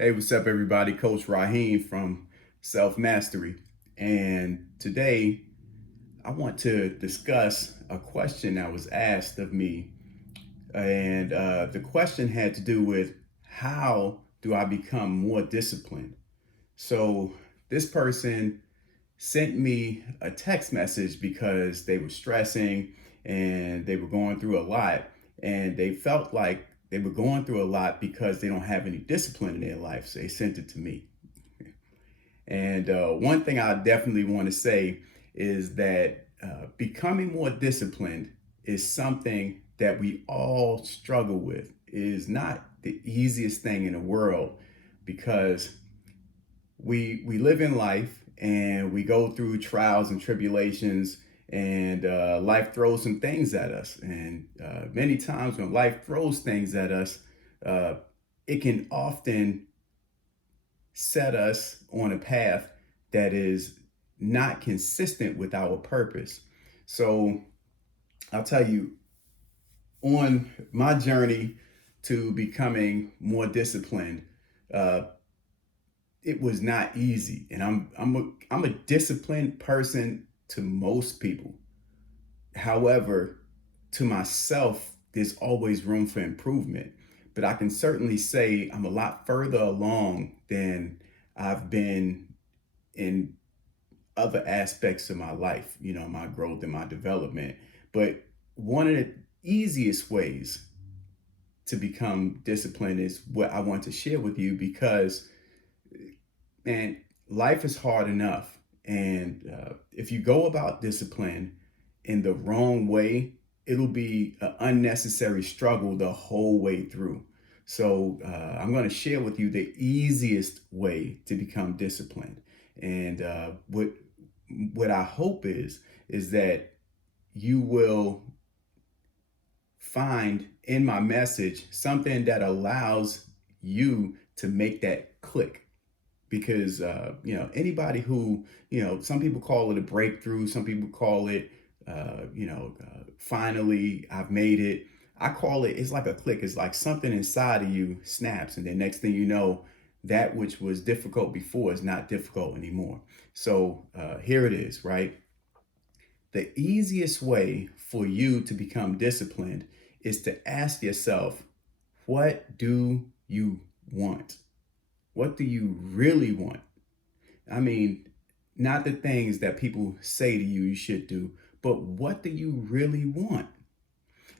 Hey, what's up, everybody? Coach Raheem from Self Mastery. And today I want to discuss a question that was asked of me. And the question had to do with how do I become more disciplined? So this person sent me a text message because they were stressing and they were going through a lot, and they felt like they were going through a lot because they don't have any discipline in their life. So they sent it to me. And one thing I definitely want to say is that becoming more disciplined is something that we all struggle with. It is not the easiest thing in the world because we live in life and we go through trials and tribulations, and life throws some things at us, and many times when life throws things at us, uh, it can often set us on a path that is not consistent with our purpose. So I'll tell you, on my journey to becoming more disciplined, uh, it was not easy, and I'm a disciplined person to most people. However, to myself, there's always room for improvement. But I can certainly say I'm a lot further along than I've been in other aspects of my life, my growth and my development. But one of the easiest ways to become disciplined is what I want to share with you because, man, life is hard enough. And if you go about discipline in the wrong way, it'll be an unnecessary struggle the whole way through. So I'm going to share with you the easiest way to become disciplined. And what I hope is that you will find in my message something that allows you to make that click, because anybody who, some people call it a breakthrough, some people call it finally I've made it. I call it, it's like a click. It's like something inside of you snaps, and then next thing you know, that which was difficult before is not difficult anymore. So here it is, right? The easiest way for you to become disciplined is to ask yourself, what do you want? What do you really want? I mean, not the things that people say to you should do, but what do you really want?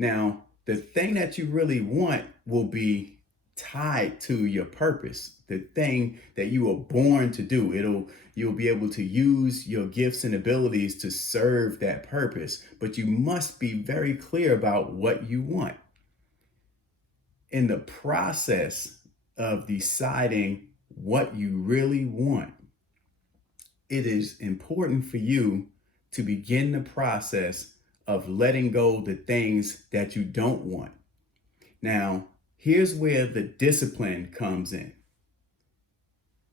Now, the thing that you really want will be tied to your purpose, the thing that you were born to do. You'll be able to use your gifts and abilities to serve that purpose, but you must be very clear about what you want. In the process of deciding what you really want, it is important for you to begin the process of letting go the things that you don't want. Now, here's where the discipline comes in.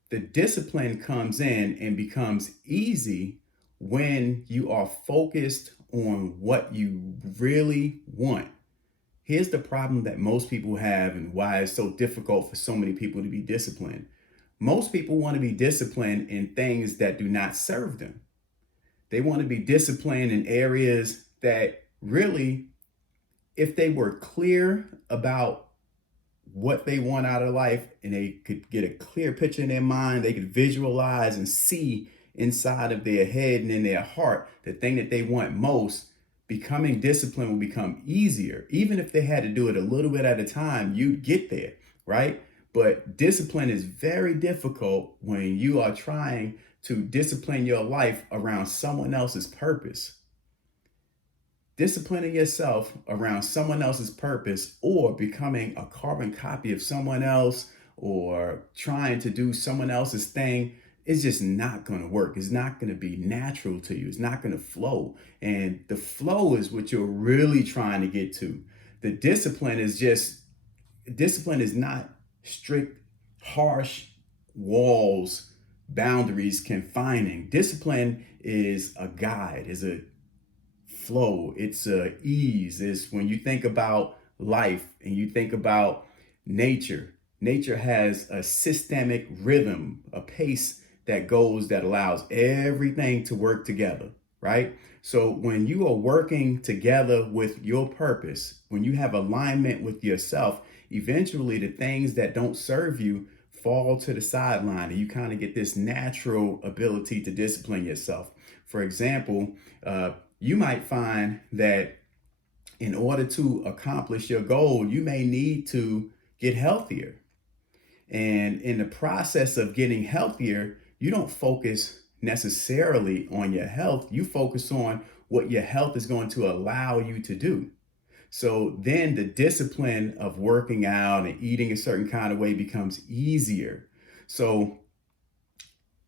The discipline comes in and becomes easy when you are focused on what you really want. Here's the problem that most people have and why it's so difficult for so many people to be disciplined. Most people want to be disciplined in things that do not serve them. They want to be disciplined in areas that really, if they were clear about what they want out of life and they could get a clear picture in their mind, they could visualize and see inside of their head and in their heart the thing that they want most, becoming disciplined will become easier. Even if they had to do it a little bit at a time, you'd get there, right? But discipline is very difficult when you are trying to discipline your life around someone else's purpose. Disciplining yourself around someone else's purpose, or becoming a carbon copy of someone else, or trying to do someone else's thing, is just not going to work. It's not going to be natural to you. It's not going to flow. And the flow is what you're really trying to get to. The discipline is not strict, harsh walls, boundaries, confining. Discipline is a guide, is a flow, it's a ease. Is when you think about life and you think about nature. Nature has a systemic rhythm, a pace that allows everything to work together, right? So when you are working together with your purpose, when you have alignment with yourself, eventually the things that don't serve you fall to the sideline and you kind of get this natural ability to discipline yourself. For example, you might find that in order to accomplish your goal, you may need to get healthier. And in the process of getting healthier, you don't focus necessarily on your health. You focus on what your health is going to allow you to do. So then the discipline of working out and eating a certain kind of way becomes easier. So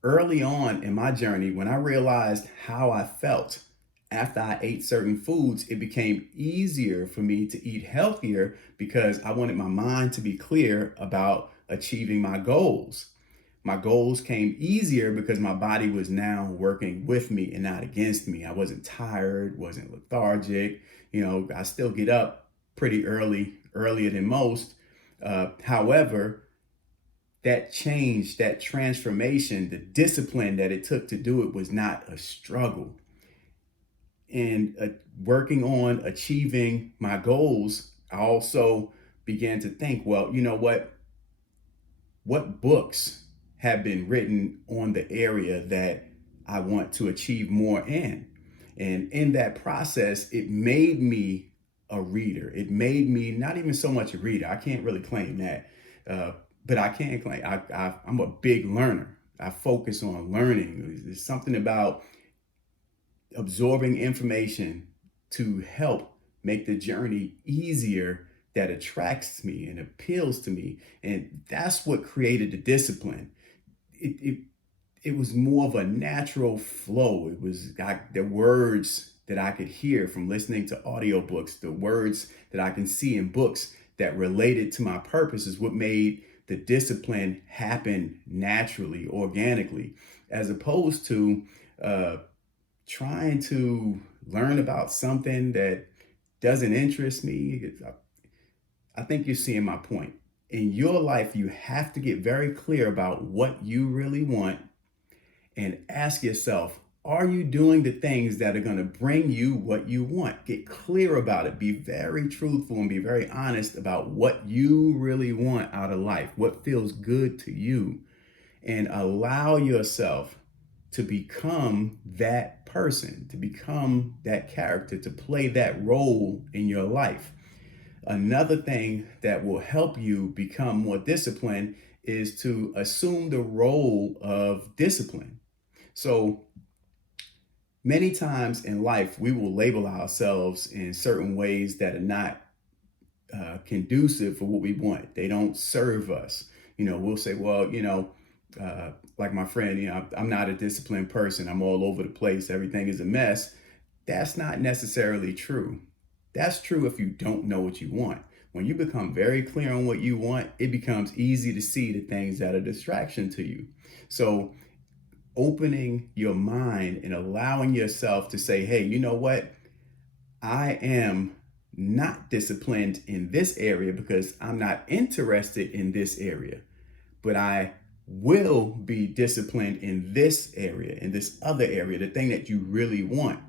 early on in my journey, when I realized how I felt after I ate certain foods, it became easier for me to eat healthier because I wanted my mind to be clear about achieving my goals. My goals came easier because my body was now working with me and not against me. I wasn't tired, wasn't lethargic. I still get up pretty early, earlier than most. However, that change, that transformation, the discipline that it took to do it was not a struggle. And working on achieving my goals, I also began to think, well, you know what? What books have been written on the area that I want to achieve more in? And in that process, it made me a reader. It made me not even so much a reader. I can't really claim that. Uh, but I can claim I'm a big learner. I focus on learning. There's something about absorbing information to help make the journey easier that attracts me and appeals to me. And that's what created the discipline. It, it, it was more of a natural flow. It was the words that I could hear from listening to audiobooks, the words that I can see in books that related to my purpose is what made the discipline happen naturally, organically, as opposed to trying to learn about something that doesn't interest me. I think you're seeing my point. In your life, you have to get very clear about what you really want and ask yourself, are you doing the things that are going to bring you what you want? Get clear about it. Be very truthful and be very honest about what you really want out of life, what feels good to you, and allow yourself to become that person, to become that character, to play that role in your life. Another thing that will help you become more disciplined is to assume the role of discipline. So many times in life, we will label ourselves in certain ways that are not conducive for what we want. They don't serve us. We'll say, well, like my friend, I'm not a disciplined person. I'm all over the place. Everything is a mess. That's not necessarily true. That's true if you don't know what you want. When you become very clear on what you want, it becomes easy to see the things that are distraction to you. So opening your mind and allowing yourself to say, hey, you know what? I am not disciplined in this area because I'm not interested in this area, but I will be disciplined in this area, in this other area, the thing that you really want.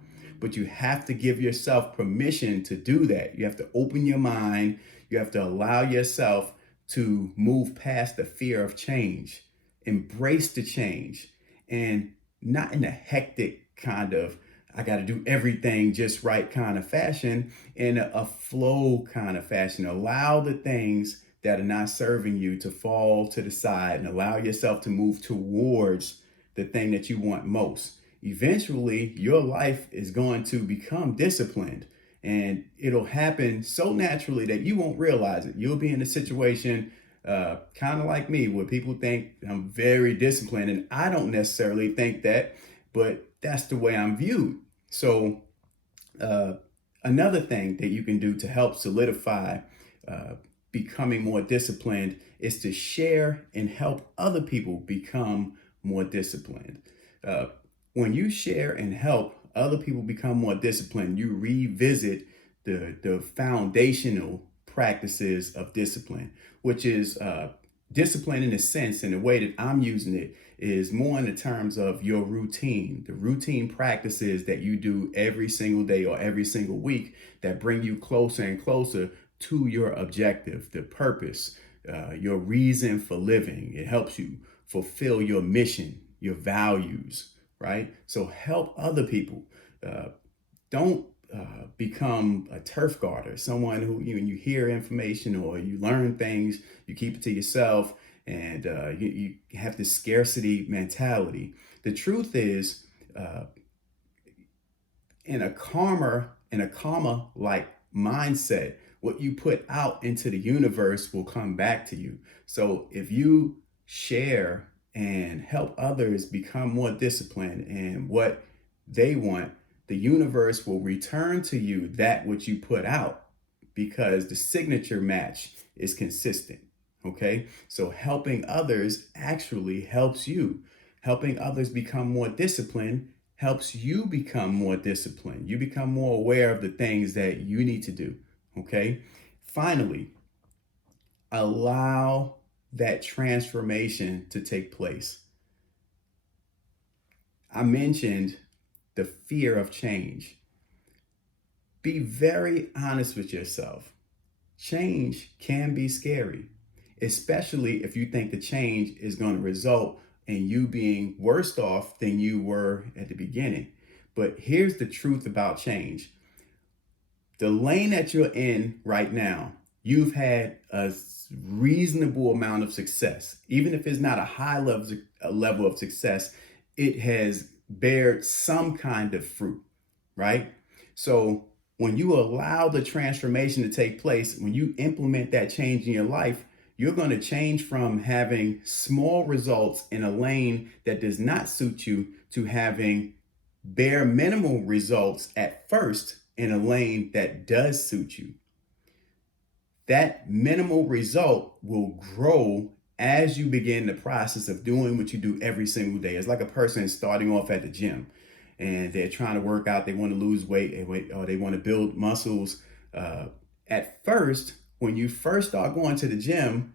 But you have to give yourself permission to do that. You have to open your mind. You have to allow yourself to move past the fear of change, embrace the change, and not in a hectic kind of, I got to do everything just right kind of fashion, in a flow kind of fashion. Allow the things that are not serving you to fall to the side and allow yourself to move towards the thing that you want most. Eventually, your life is going to become disciplined and it'll happen so naturally that you won't realize it. You'll be in a situation kind of like me where people think I'm very disciplined, and I don't necessarily think that, but that's the way I'm viewed. So, another thing that you can do to help solidify uh, becoming more disciplined is to share and help other people become more disciplined. Uh, when you share and help other people become more disciplined, you revisit the foundational practices of discipline, which is Discipline in a sense, and the way that I'm using it is more in the terms of your routine, the routine practices that you do every single day or every single week that bring you closer and closer to your objective, the purpose, your reason for living. It helps you fulfill your mission, your values, right? So help other people. Don't become a turf guarder, someone who you hear information or you learn things, you keep it to yourself, and you have this scarcity mentality. The truth is, uh, in a karma like mindset, what you put out into the universe will come back to you. So if you share and help others become more disciplined and what they want, the universe will return to you that which you put out because the signature match is consistent. Okay, so helping others actually helps you. Helping others become more disciplined helps you become more disciplined. You become more aware of the things that you need to do. Okay. Finally, allow that transformation to take place. I mentioned the fear of change. Be very honest with yourself. Change can be scary, especially if you think the change is going to result in you being worse off than you were at the beginning. But here's the truth about change: the lane that you're in right now, you've had a reasonable amount of success. Even if it's not a level of success, it has bared some kind of fruit, right? So when you allow the transformation to take place, when you implement that change in your life, you're going to change from having small results in a lane that does not suit you to having bare minimal results at first in a lane that does suit you. That minimal result will grow as you begin the process of doing what you do every single day. It's like a person starting off at the gym and they're trying to work out, they want to lose weight, or they want to build muscles. At first, when you first start going to the gym,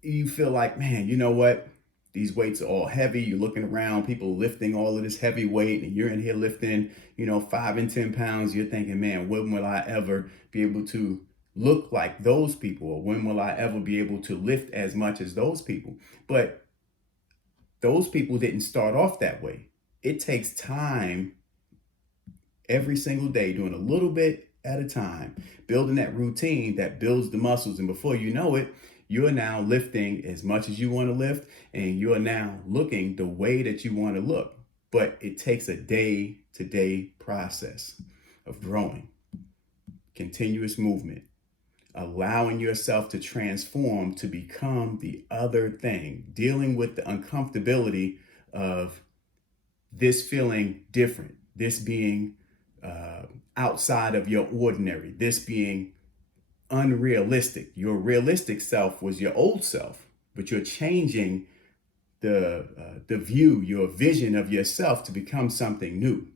you feel like, man, you know what? These weights are all heavy. You're looking around, people lifting all of this heavy weight, and you're in here lifting, 5 and 10 pounds. You're thinking, man, when will I ever be able to look like those people? Or when will I ever be able to lift as much as those people? But those people didn't start off that way. It takes time every single day, doing a little bit at a time, building that routine that builds the muscles. And before you know it, you're now lifting as much as you want to lift, and you're now looking the way that you want to look. But it takes a day to day process of growing, continuous movement, allowing yourself to transform to become the other thing, dealing with the uncomfortability of this feeling different, this being outside of your ordinary, this being unrealistic. Your realistic self was your old self, but you're changing the view, your vision of yourself to become something new.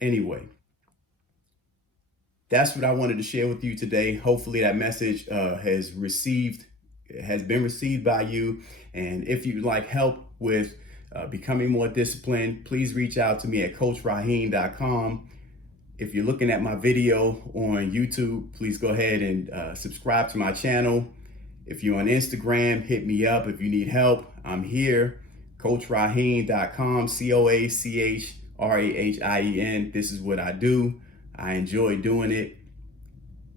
Anyway, that's what I wanted to share with you today. Hopefully that message has been received by you. And if you'd like help with becoming more disciplined, please reach out to me at coachraheem.com. If you're looking at my video on YouTube, please go ahead and subscribe to my channel. If you're on Instagram, hit me up. If you need help, I'm here. coachraheem.com, CoachRaheem. This is what I do. I enjoy doing it.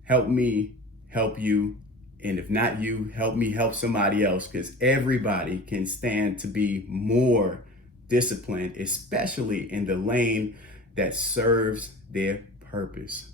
Help me help you. And if not you, help me help somebody else, because everybody can stand to be more disciplined, especially in the lane that serves their purpose.